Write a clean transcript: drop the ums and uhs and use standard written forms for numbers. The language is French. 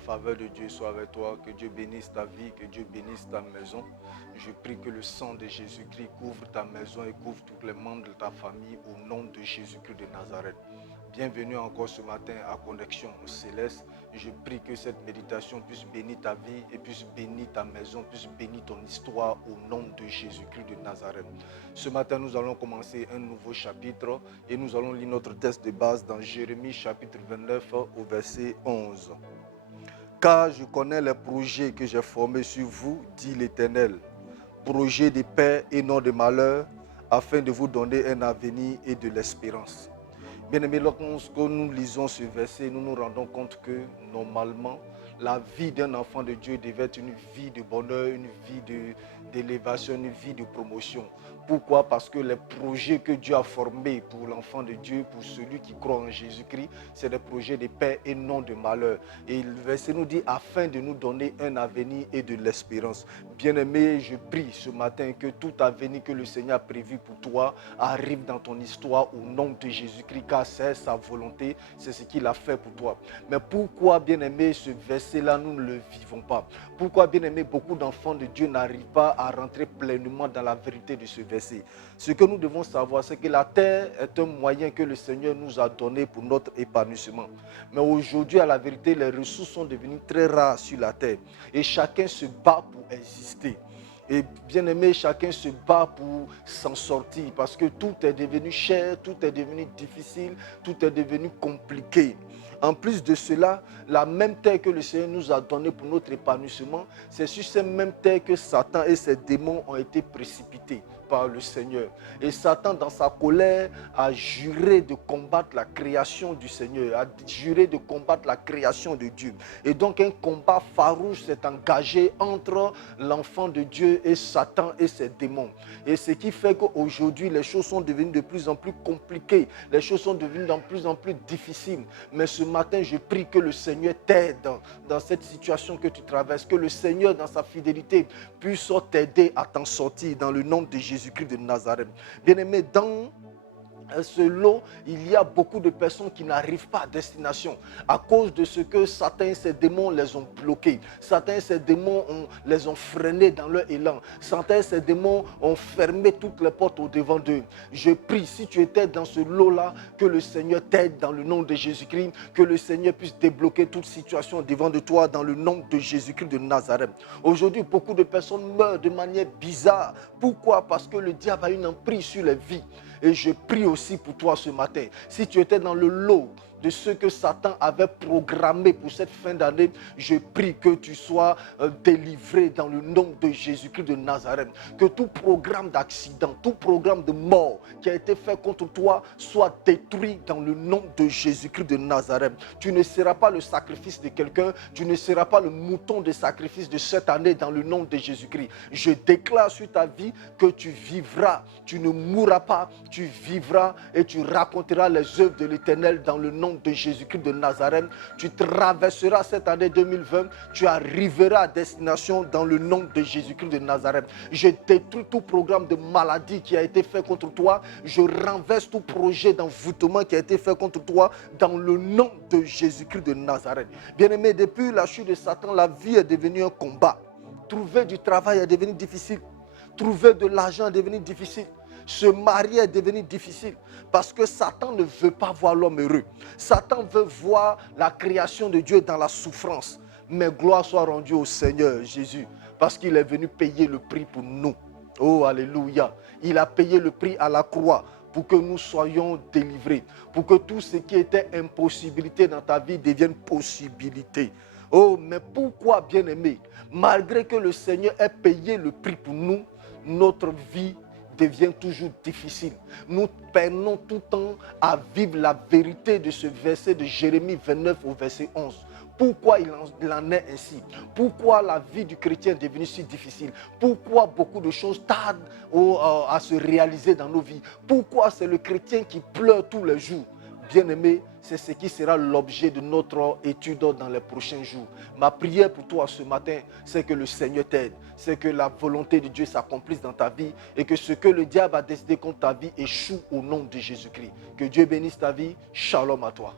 faveur de Dieu soit avec toi, que Dieu bénisse ta vie, que Dieu bénisse ta maison. Je prie que le sang de Jésus-Christ couvre ta maison et couvre tous les membres de ta famille au nom de Jésus-Christ de Nazareth. Bienvenue encore ce matin à Connexion Céleste. Je prie que cette méditation puisse bénir ta vie et puisse bénir ta maison, puisse bénir ton histoire au nom de Jésus-Christ de Nazareth. Ce matin, nous allons commencer un nouveau chapitre et nous allons lire notre texte de base dans Jérémie chapitre 29 au verset 11. Car je connais les projets que j'ai formés sur vous, dit l'Éternel, projets de paix et non de malheur, afin de vous donner un avenir et de l'espérance. Bien-aimés, lorsque nous lisons ce verset, nous nous rendons compte que normalement, la vie d'un enfant de Dieu devait être une vie de bonheur, une vie d'élévation, une vie de promotion. Pourquoi? Parce que les projets que Dieu a formés pour l'enfant de Dieu, pour celui qui croit en Jésus-Christ, c'est des projets de paix et non de malheur. Et le verset nous dit, afin de nous donner un avenir et de l'espérance. Bien-aimé, je prie ce matin que tout avenir que le Seigneur a prévu pour toi arrive dans ton histoire au nom de Jésus-Christ, car c'est sa volonté, c'est ce qu'il a fait pour toi. Mais pourquoi, bien-aimé, ce verset-là, nous ne le vivons pas? Pourquoi, bien-aimé, beaucoup d'enfants de Dieu n'arrivent pas à rentrer pleinement dans la vérité de ce verset? Ce que nous devons savoir, c'est que la terre est un moyen que le Seigneur nous a donné pour notre épanouissement. Mais aujourd'hui, à la vérité, les ressources sont devenues très rares sur la terre. Et chacun se bat pour exister. Et bien aimé, chacun se bat pour s'en sortir parce que tout est devenu cher, tout est devenu difficile, tout est devenu compliqué. En plus de cela, la même terre que le Seigneur nous a donnée pour notre épanouissement, c'est sur cette même terre que Satan et ses démons ont été précipités par le Seigneur. Et Satan, dans sa colère, a juré de combattre la création du Seigneur, a juré de combattre la création de Dieu. Et donc un combat farouche s'est engagé entre l'enfant de Dieu et Satan et ses démons. Et ce qui fait qu'aujourd'hui, les choses sont devenues de plus en plus compliquées, les choses sont devenues de plus en plus difficiles. Mais ce matin, je prie que le Seigneur t'aide dans cette situation que tu traverses, que le Seigneur, dans sa fidélité, puisse t'aider à t'en sortir dans le nom de Jésus-Christ de Nazareth. Bien-aimé, dans ce lot, il y a beaucoup de personnes qui n'arrivent pas à destination à cause de ce que Satan et ses démons les ont bloqués. Satan et ses démons les ont freinés dans leur élan. Satan et ses démons ont fermé toutes les portes au devant d'eux. Je prie, si tu étais dans ce lot-là, que le Seigneur t'aide dans le nom de Jésus-Christ, que le Seigneur puisse débloquer toute situation devant de toi dans le nom de Jésus-Christ de Nazareth. Aujourd'hui, beaucoup de personnes meurent de manière bizarre. Pourquoi? Parce que le diable a une emprise sur les vies. Et je prie aussi pour toi ce matin. Si tu étais dans le lot de ce que Satan avait programmé pour cette fin d'année, je prie que tu sois délivré dans le nom de Jésus-Christ de Nazareth. Que tout programme d'accident, tout programme de mort qui a été fait contre toi soit détruit dans le nom de Jésus-Christ de Nazareth. Tu ne seras pas le sacrifice de quelqu'un, tu ne seras pas le mouton de sacrifice de cette année dans le nom de Jésus-Christ. Je déclare sur ta vie que tu vivras, tu ne mourras pas, tu vivras et tu raconteras les œuvres de l'Éternel dans le nom de Jésus-Christ de Nazareth. Tu traverseras cette année 2020, tu arriveras à destination dans le nom de Jésus-Christ de Nazareth. Je détruis tout programme de maladie qui a été fait contre toi. Je renverse tout projet d'envoûtement qui a été fait contre toi dans le nom de Jésus-Christ de Nazareth. Bien-aimé, depuis la chute de Satan, la vie est devenue un combat. Trouver du travail est devenu difficile. Trouver de l'argent est devenu difficile. Se marier est devenu difficile parce que Satan ne veut pas voir l'homme heureux. Satan veut voir la création de Dieu dans la souffrance. Mais gloire soit rendue au Seigneur Jésus parce qu'il est venu payer le prix pour nous. Oh, alléluia. Il a payé le prix à la croix pour que nous soyons délivrés, pour que tout ce qui était impossibilité dans ta vie devienne possibilité. Oh, mais pourquoi, bien-aimé, malgré que le Seigneur ait payé le prix pour nous, notre vie devient toujours difficile. Nous peinons tout le temps à vivre la vérité de ce verset de Jérémie 29 au verset 11. Pourquoi il en est ainsi? Pourquoi la vie du chrétien est devenue si difficile? Pourquoi beaucoup de choses tardent à se réaliser dans nos vies? Pourquoi c'est le chrétien qui pleure tous les jours? Bien-aimé, c'est ce qui sera l'objet de notre étude dans les prochains jours. Ma prière pour toi ce matin, c'est que le Seigneur t'aide, c'est que la volonté de Dieu s'accomplisse dans ta vie et que ce que le diable a décidé contre ta vie échoue au nom de Jésus-Christ. Que Dieu bénisse ta vie. Shalom à toi.